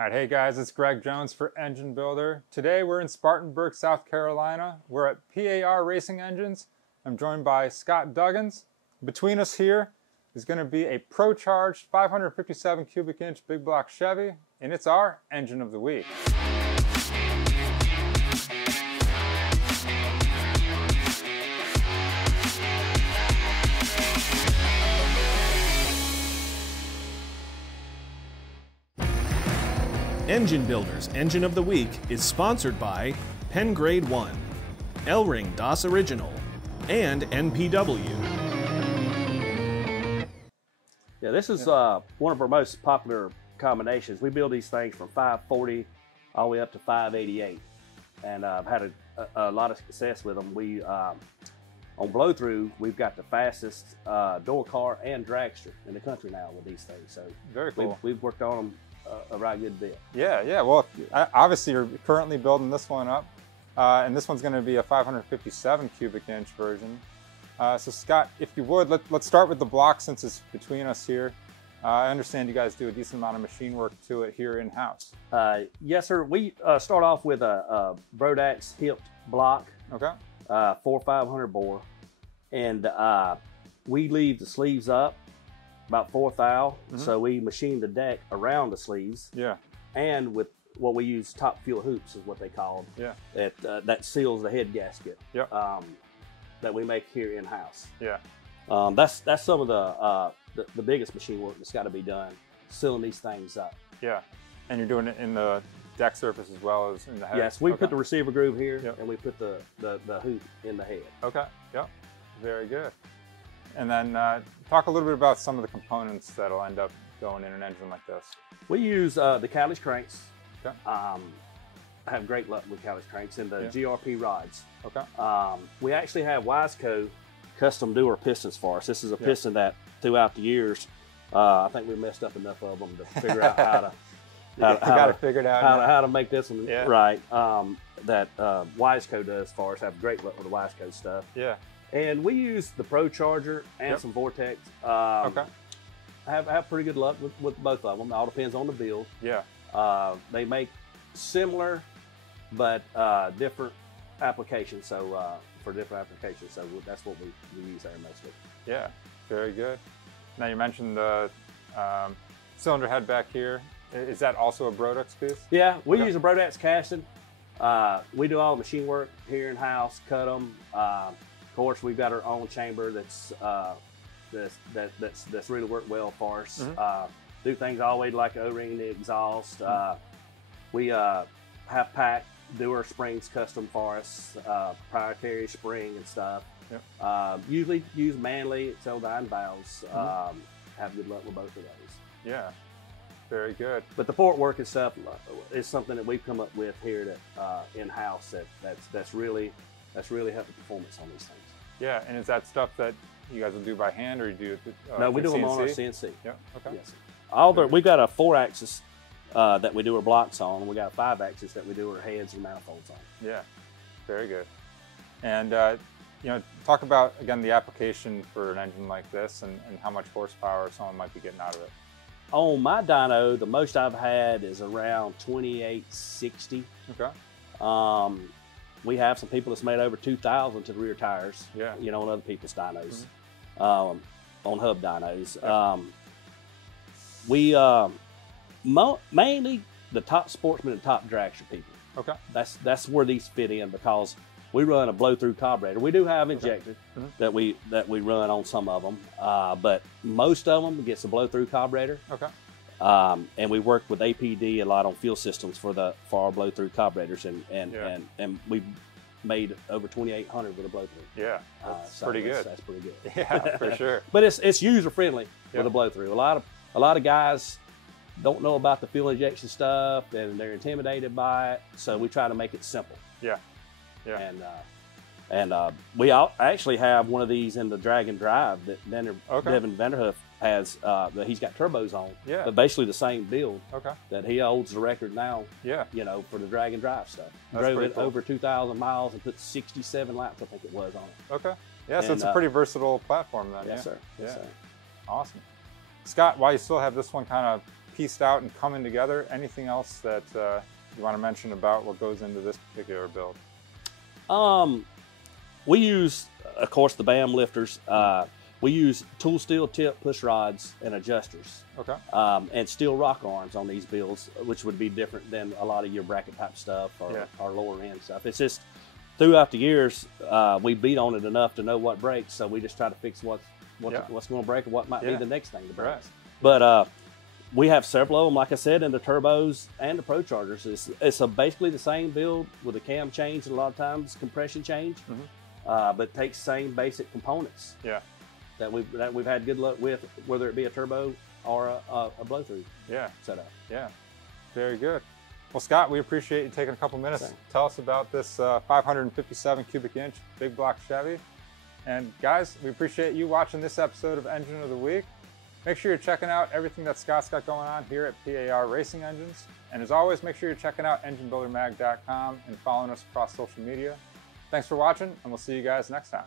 All right, hey guys, it's Greg Jones for Engine Builder. Today we're in Spartanburg, South Carolina. We're at PAR Racing Engines. I'm joined by Scott Duggins. Between us here is going to be a Procharged 557 cubic inch big block Chevy, and it's our engine of the week. Engine Builder's Engine of the Week is sponsored by Pen Grade 1, L-Ring DOS Original, and NPW. Yeah, this is one of our most popular combinations. We build these things from 540 all the way up to 588, and I've had a lot of success with them. We on blow through, we've got the fastest door car and dragster in the country now with these things. So very cool. We've worked on them a right good bit. Yeah. Well, obviously you're currently building this one up, and this one's going to be a 557 cubic inch version. So Scott, if you would, let's start with the block since it's between us here. I understand you guys do a decent amount of machine work to it here in-house. Yes, sir. We start off with a Brodax hipped block, okay, 4/500 bore, and we leave the sleeves up about 4 thou. So we machine the deck around the sleeves. Yeah. And with what we use, top fuel hoops is what they call them. Yeah. That seals the head gasket. Yep. That we make here in house. Yeah. That's some of the biggest machine work that's got to be done, sealing these things up. Yeah. And you're doing it in the deck surface as well as in the head. Yes, we put the receiver groove here, yep, and we put the hoop in the head. Okay. Yep. Very good. And then talk a little bit about some of the components that'll end up going in an engine like this. We use the cowlish cranks. Okay. I have great luck with cowlish cranks and the GRP rods. Okay. We actually have Wiseco custom do our pistons for us. This is a piston that throughout the years, I think we messed up enough of them to figure out how to make this one right. That Wiseco does for us. I have great luck with the Wiseco stuff. Yeah. And we use the Procharger and some Vortex. Okay. Have pretty good luck with both of them. It all depends on the build. Yeah. They make similar but different applications. So for different applications, so that's what we use there mostly. Yeah. Very good. Now you mentioned the cylinder head back here. Is that also a Brodax piece? Yeah, we use a Brodax casting. We do all the machine work here in house, cut them. Of course, we've got our own chamber that's really worked well for us. Do things all the way to like O-ring the exhaust. We have Pack do our springs custom for us, proprietary spring and stuff. Yep. Usually use Manley Celdine valves. Have good luck with both of those. Yeah, very good. But the port work and stuff is something that we've come up with here in house that's really helped the performance on these things. Yeah, and is that stuff that you guys will do by hand, or you do it? No, we do them on our CNC. Yeah. Okay. Yes. We've got a 4-axis that we do our blocks on, and we got a 5-axis that we do our heads and manifolds on. Yeah, very good. And talk about again the application for an engine like this, and how much horsepower someone might be getting out of it. On my dyno, the most I've had is around 2860. Okay. We have some people that's made over 2,000 to the rear tires. Yeah. On other people's dynos, on hub dynos. Yeah. We mainly the top sportsmen and top dragster people. Okay. That's where these fit in, because we run a blow-through carburetor. We do have injected that we run on some of them, but most of them gets a blow-through carburetor. Okay. And we work with APD a lot on fuel systems for our blow-through carburetors, and we've made over 2,800 with a blow-through. Yeah, that's pretty good. That's pretty good. Yeah, for sure. But it's user-friendly with a blow-through. A lot of guys don't know about the fuel injection stuff, and they're intimidated by it. So we try to make it simple. Yeah. Yeah. And we actually have one of these in the Dragon Drive that Devin Vanderhoof has. He's got turbos on. Yeah. But basically the same build. Okay. That he holds the record now. Yeah. For the Dragon Drive stuff. That's Drove it cool. over 2,000 miles and put 67 laps, I think it was, on it. Okay. Yeah. So it's a pretty versatile platform then. Yes, sir. Yeah. Yes, sir. Awesome. Scott, while you still have this one kind of pieced out and coming together. Anything else that you want to mention about what goes into this particular build? We use, of course, the BAM lifters. We use tool steel tip push rods and adjusters. Okay. And steel rock arms on these builds, which would be different than a lot of your bracket type stuff or lower end stuff. It's just throughout the years, we beat on it enough to know what breaks. So we just try to fix what's going to break or what might be the next thing to break. Right. But we have several of them, like I said, in the turbos and the Prochargers. It's basically the same build with a cam change and a lot of times compression change, but takes the same basic components. Yeah. That we've had good luck with, whether it be a turbo or a blow through setup. Yeah, very good. Well, Scott, we appreciate you taking a couple minutes to tell us about this 557 cubic inch big block Chevy. And guys, we appreciate you watching this episode of Engine of the Week. Make sure you're checking out everything that Scott's got going on here at PAR Racing Engines. And as always, make sure you're checking out enginebuildermag.com and following us across social media. Thanks for watching, and we'll see you guys next time.